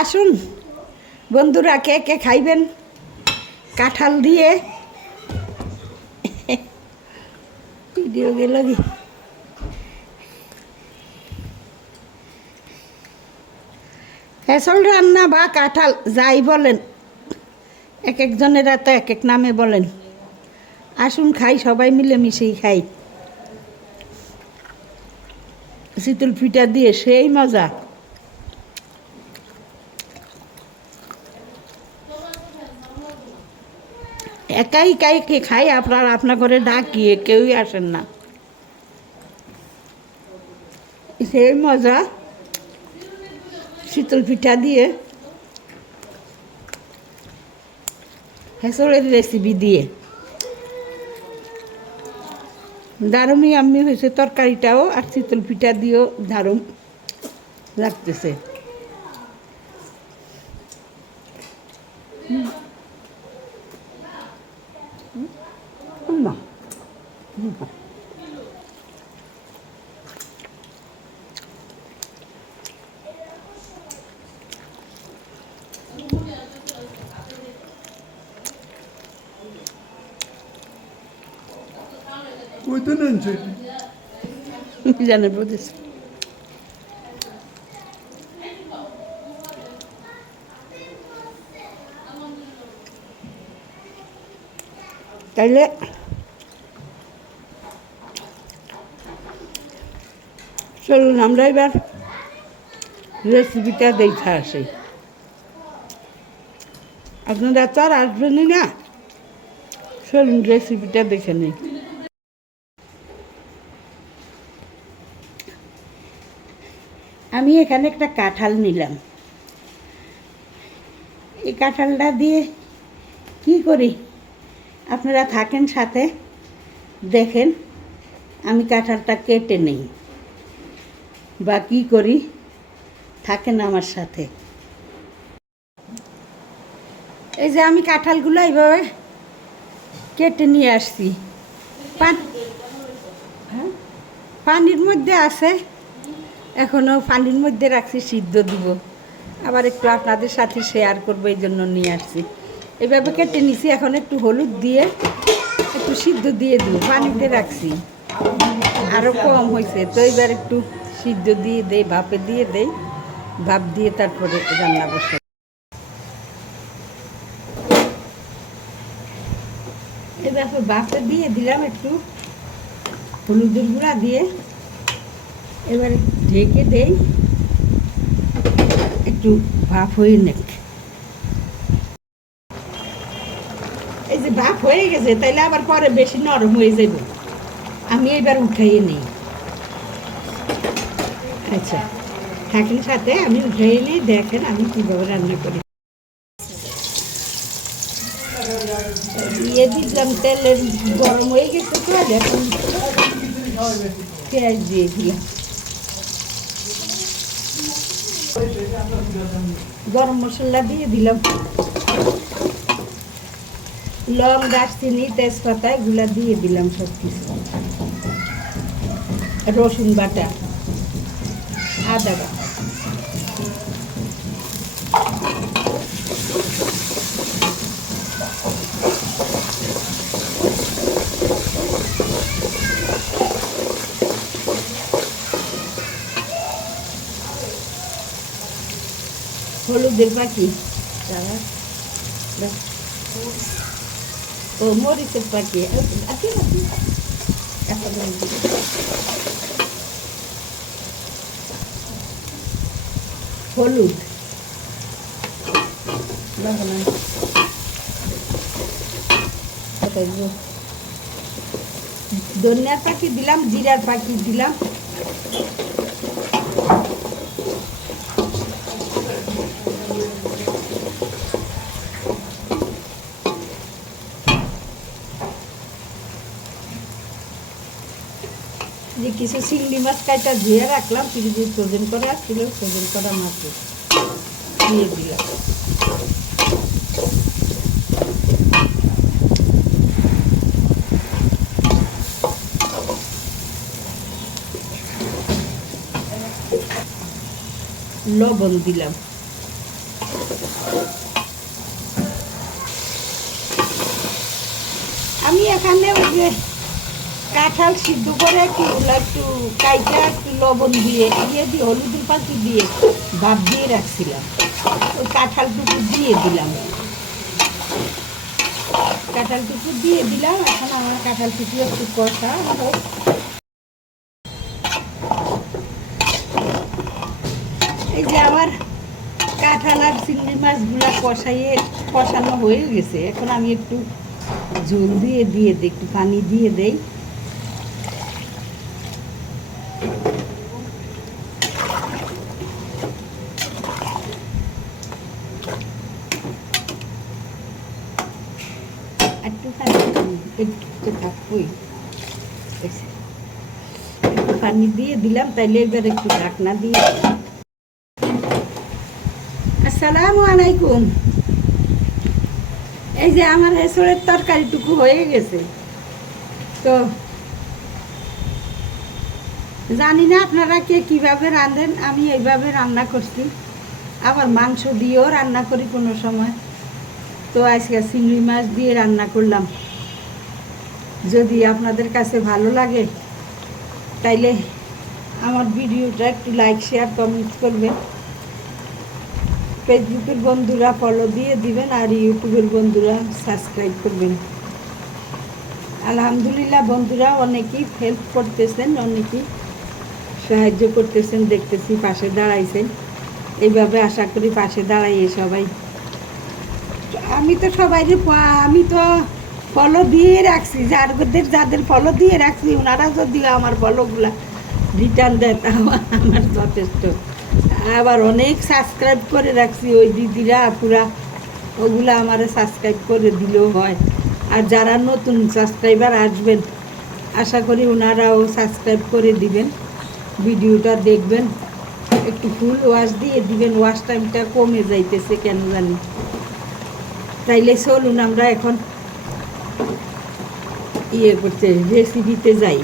আসুন বন্ধুরা, কে কে খাইবেন কাঁঠাল দিয়ে। ভিডিও গেল কি ফেসল রান্না বা কাঁঠাল যাই বলেন, এক একজনেরা তো এক এক নামে বলেন। আসুন খাই, সবাই মিলেমিশেই খাই। শীতল পিঠা দিয়ে সেই মজা। একাই কে খাই, আপনার ঘরে ডাকিয়ে কেউই আসেন না, সেই মজা শীতল পিঠা দিয়ে, হেঁচড়ের রেসিপি দিয়ে। দারুমই আমি হয়েছে তরকারিটাও, আর শীতল পিঠা দিয়েও দারুম লাগতেছে। না জানে বুঝেছি। তাইলে চলুন আমরা এবার রেসিপিটা দেখে আসি। আপনারা তো আর আসবেনই না, চলুন রেসিপিটা দেখে নিই। আমি এখানে একটা কাঁঠাল নিলাম। এই কাঁঠালটা দিয়ে কি করি আপনারা থাকেন সাথে, দেখেন আমি কাঁঠালটা কেটে নেই বা কী করি, থাকেন আমার সাথে। এই যে আমি কাঁঠালগুলো এইভাবে কেটে নিয়ে আসছি। পানির মধ্যে আছে, এখনও পানির মধ্যে রাখছি, সিদ্ধ দিব, আবার একটু আপনাদের সাথে শেয়ার করবো, এই জন্য নিয়ে আসছি। এইভাবে কেটে নিছি, এখন একটু হলুদ দিয়ে একটু সিদ্ধ দিয়ে দিব। পানিতে রাখছি, আরও কম হয়েছে তো, এবার একটু সিদ্ধ দিয়ে দেই, ভাপে দিয়ে দেই, ভাপ দিয়ে তারপরে রান্না বসাই। এবার ভাপে দিয়ে দিলাম একটু হলুদের গুঁড়া দিয়ে, এবার ঢেকে দেই, একটু ভাপ হয়ে নেক। এই যে ভাপ হয়ে গেছে, তাইলে আবার পরে বেশি নরম হয়ে যাবে, আমি এবার উঠাইয়ে নিই। আচ্ছা থাকেন সাথে, আমি উঠাইয়ে নিই, দেখেন আমি কীভাবে রান্না করি। দিয়ে দিলাম, তেলের গরম হয়ে গেছে তো, এখন পেঁয়াজ দিয়ে দিলাম, গরম মশলা দিয়ে দিলাম, লং, দারচিনি, তেজপাতা এগুলা দিয়ে দিলাম সব কিছু, রসুন বাটা, আদা বাটা, হলুদের পাখি, ও মরিচের পাখি, হলুদ, ধনিয়ার পাখি দিলাম, জিরার পাখি দিলাম, যে কিছু চিংড়ি মাছ কাটা ধুয়ে রাখলাম, ফ্রিজে ফ্রোজেন করা আসছিল, ফ্রোজেন করা মাছ দিয়ে দিলাম। লবণ দিলাম, আমি এখানে ওই যে কাঁঠাল সিদ্ধ করে একটু কাইটা একটু লবণ দিয়ে হলুদের পাতি দিয়ে ভাপ দিয়ে রাখছিলাম, ওই কাঁঠালটুকু দিয়ে দিলাম। এখন আমার কাঁঠালটুকু একটু কষা হোক। এই যে আমার কাঁঠাল আর চিংড়ি মাছগুলা কষানো হয়ে গেছে। এখন আমি একটু ঝোল দিয়ে দিই, একটু পানি দিয়ে দেই। একটু পানি দিয়ে দিলাম, তাইলে এবার একটু ঢাকনা দিয়ে। আসসালামু আলাইকুম। এই যে আমার এসরের তরকারিটুকু হয়ে গেছে। তো জানি না আপনারা কে কীভাবে রাঁধেন, আমি এইভাবে রান্না করছি। আবার মাংস দিয়েও রান্না করি কোনো সময়। তো আজকে চিংড়ি মাছ দিয়ে রান্না করলাম। যদি আপনাদের কাছে ভালো লাগে তাইলে আমার ভিডিওটা একটু লাইক, শেয়ার, কমেন্ট করবেন। ফেসবুকের বন্ধুরা ফলো দিয়ে দিবেন, আর ইউটিউবের বন্ধুরা সাবস্ক্রাইব করবেন। আলহামদুলিল্লাহ বন্ধুরা অনেকেই হেল্প করতেছেন, অনেকেই সাহায্য করতেছেন, দেখতেছি পাশে দাঁড়াইছেন। এইভাবে আশা করি পাশে দাঁড়াইয়ে সবাই। আমি তো ফলো দিয়ে রাখছি, যাদের ফলো দিয়ে রাখছি ওনারা যদিও আমার ফলোগুলা রিটার্ন দেয় তাও আমার যথেষ্ট। আবার অনেক সাবস্ক্রাইব করে রাখছি, ওই দিদিরা পুরা ওগুলা আমার সাবস্ক্রাইব করে দিলেও হয়। আর যারা নতুন সাবস্ক্রাইবার আসবেন আশা করি ওনারাও সাবস্ক্রাইব করে দিবেন, ভিডিওটা দেখবেন, একটু ফুল ওয়াশ দিয়ে দিবেন। ওয়াশ টাইমটা কমে যাইতেছে কেন জানি। তাইলে চলুন আমরা এখন রেসিপিতে যাই।